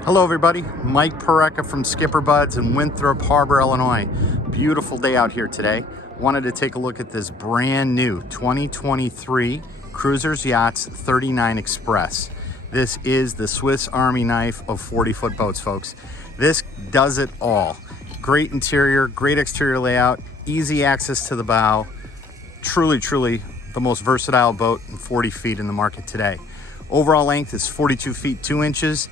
Hello everybody, Mike Parecka from SkipperBud's in Winthrop Harbor, Illinois. Beautiful day out here today. Wanted to take a look at this brand new 2023 Cruisers Yachts 39 Express. This is the Swiss Army knife of 40-foot boats, folks. This does it all. Great interior, great exterior layout, easy access to the bow. Truly the most versatile boat in 40 feet in the market today. Overall length is 42 feet 2 inches.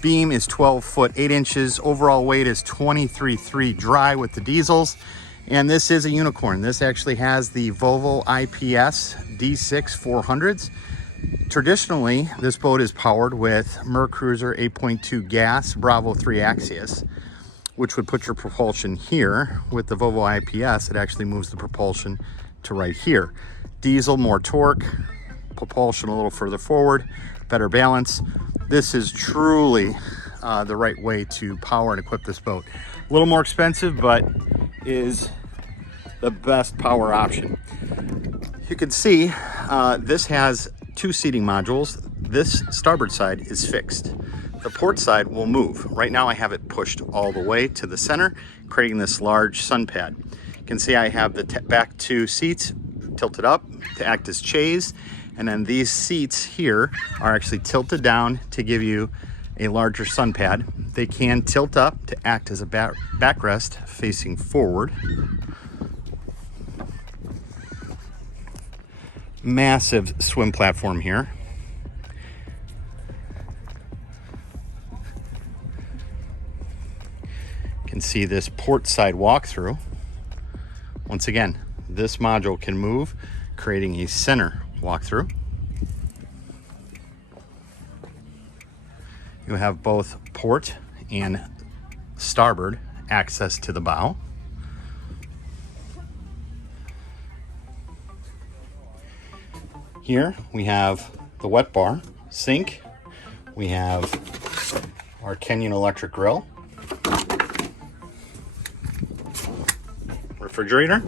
Beam is 12 foot 8 inches. Overall weight is 23.3 dry with the diesels. And this is a unicorn. This actually has the Volvo IPS D6 400s. Traditionally, this boat is powered with Mercruiser 8.2 gas Bravo 3 Axius, which would put your propulsion here. With the Volvo IPS, it actually moves the propulsion to right here. Diesel, more torque, propulsion a little further forward, better balance. This is truly the right way to power and equip this boat. A little more expensive, but is the best power option. You can see this has 2 seating modules. This starboard side is fixed. The port side will move. Right now I have it pushed all the way to the center, creating this large sun pad. You can see I have the back 2 seats tilted up to act as chaise. And then these seats here are actually tilted down to give you a larger sun pad. They can tilt up to act as a backrest facing forward. Massive swim platform here. You can see this port side walkthrough. Once again, this module can move, creating a center walkthrough. You have both port and starboard access to the bow. Here we have the wet bar, sink. We have our Kenyon electric grill, refrigerator,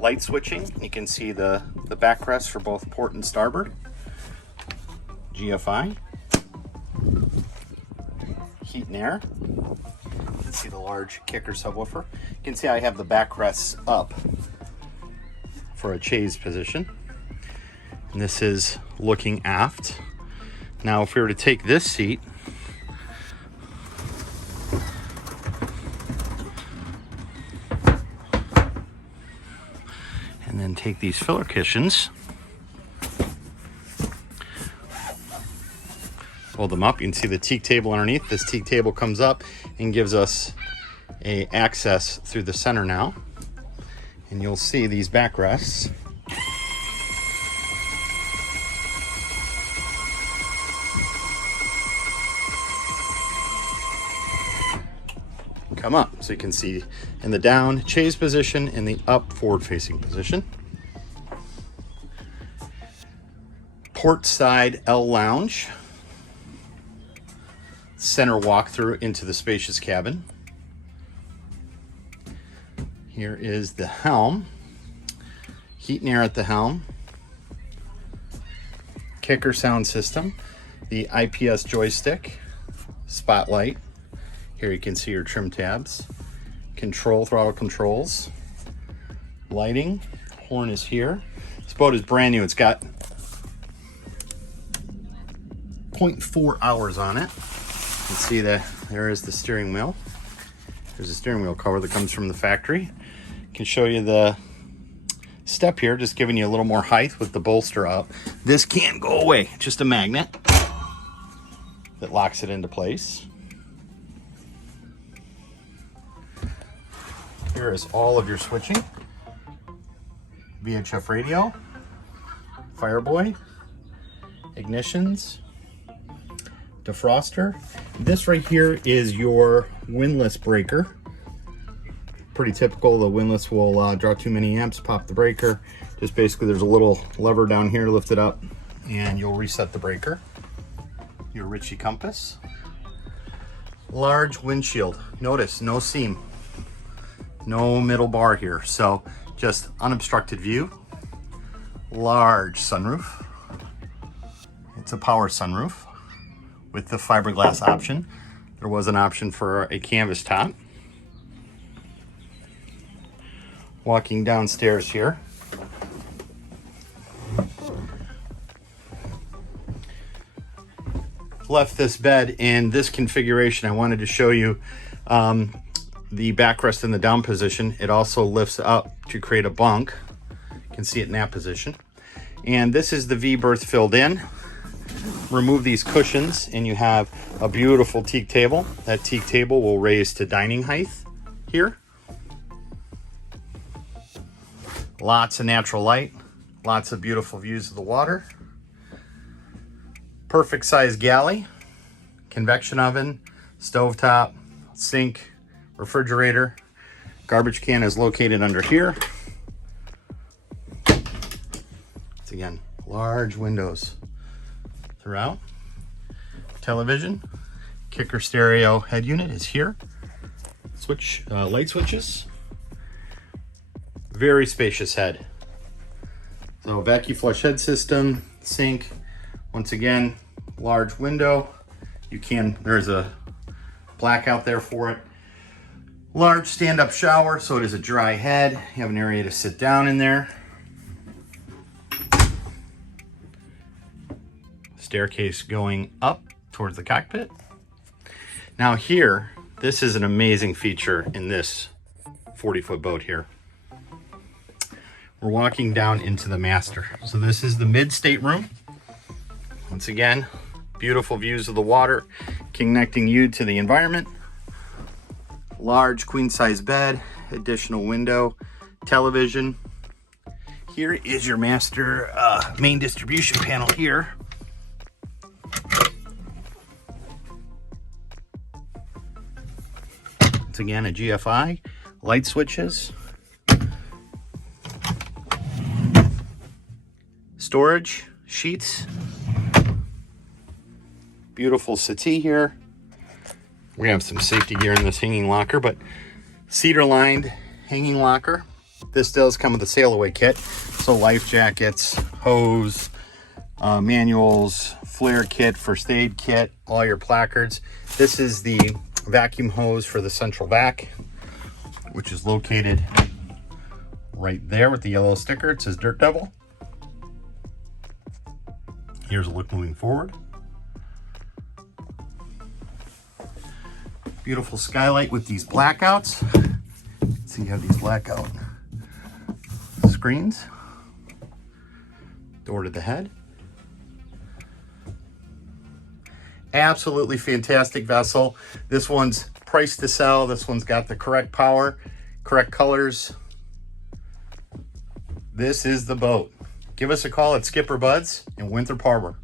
light switching. You can see the backrest for both port and starboard. GFI. Heat and air. You can see the large kicker subwoofer. You can see I have the backrests up for a chaise position. And this is looking aft. Now if we were to take this seat, and then take these filler cushions, fold them up, you can see the teak table underneath. This teak table comes up and gives us a access through the center now. And you'll see these backrests. Come up, so you can see in the down chaise position, in the up forward facing position. Port side L lounge. Center walkthrough into the spacious cabin. Here is the helm. Heat and air at the helm. Kicker sound system. The IPS joystick. Spotlight. Here you can see your trim tabs. Throttle controls. Lighting. Horn is here. This boat is brand new. It's got 0.4 hours on it. You can see that there is the steering wheel. There's a steering wheel cover that comes from the factory. I can show you the step here, just giving you a little more height with the bolster up. This can't go away, just a magnet that locks it into place. Here is all of your switching. VHF radio, Fireboy, ignitions, defroster. This right here is your windlass breaker. Pretty typical, the windlass will draw too many amps, pop the breaker. Just basically there's a little lever down here, lift it up, and you'll reset the breaker. Your Ritchie compass. Large windshield. Notice, no seam. No middle bar here, so just unobstructed view. Large sunroof. It's a power sunroof. with the fiberglass option. There was an option for a canvas top. Walking downstairs here. Left this bed in this configuration. I wanted to show you the backrest in the down position. It also lifts up to create a bunk. You can see it in that position. And this is the V berth filled in. Remove these cushions and you have a beautiful teak table. That teak table will raise to dining height here. Lots of natural light, lots of beautiful views of the water. Perfect size galley, convection oven, stovetop, sink, refrigerator. Garbage can is located under here. It's again, large windows throughout. Television, kicker stereo head unit is here. Switch, light switches. Very spacious head. So vacuum flush head system, sink. Once again, large window. There's a blackout there for it. Large stand-up shower, so it is a dry head. You have an area to sit down in there. Staircase going up towards the cockpit. Now here, this is an amazing feature in this 40-foot boat here. We're walking down into the master. So this is the mid stateroom. Once again, beautiful views of the water, connecting you to the environment. Large queen size bed, additional window, television. Here is your master main distribution panel here. Once again, a GFI, light switches. Storage, sheets. Beautiful settee here. We have some safety gear in this hanging locker, but cedar lined hanging locker. This does come with a sail away kit. So life jackets, hose, manuals, flare kit, first aid kit, all your placards. This is the vacuum hose for the central vac, which is located right there with the yellow sticker. It says Dirt Devil. Here's a look moving forward. Beautiful skylight with these blackouts. So you have these blackout screens. Door to the head. Absolutely fantastic vessel. This one's priced to sell. This one's got the correct power, correct colors. This is the boat. Give us a call at SkipperBud's in Winthrop Harbor.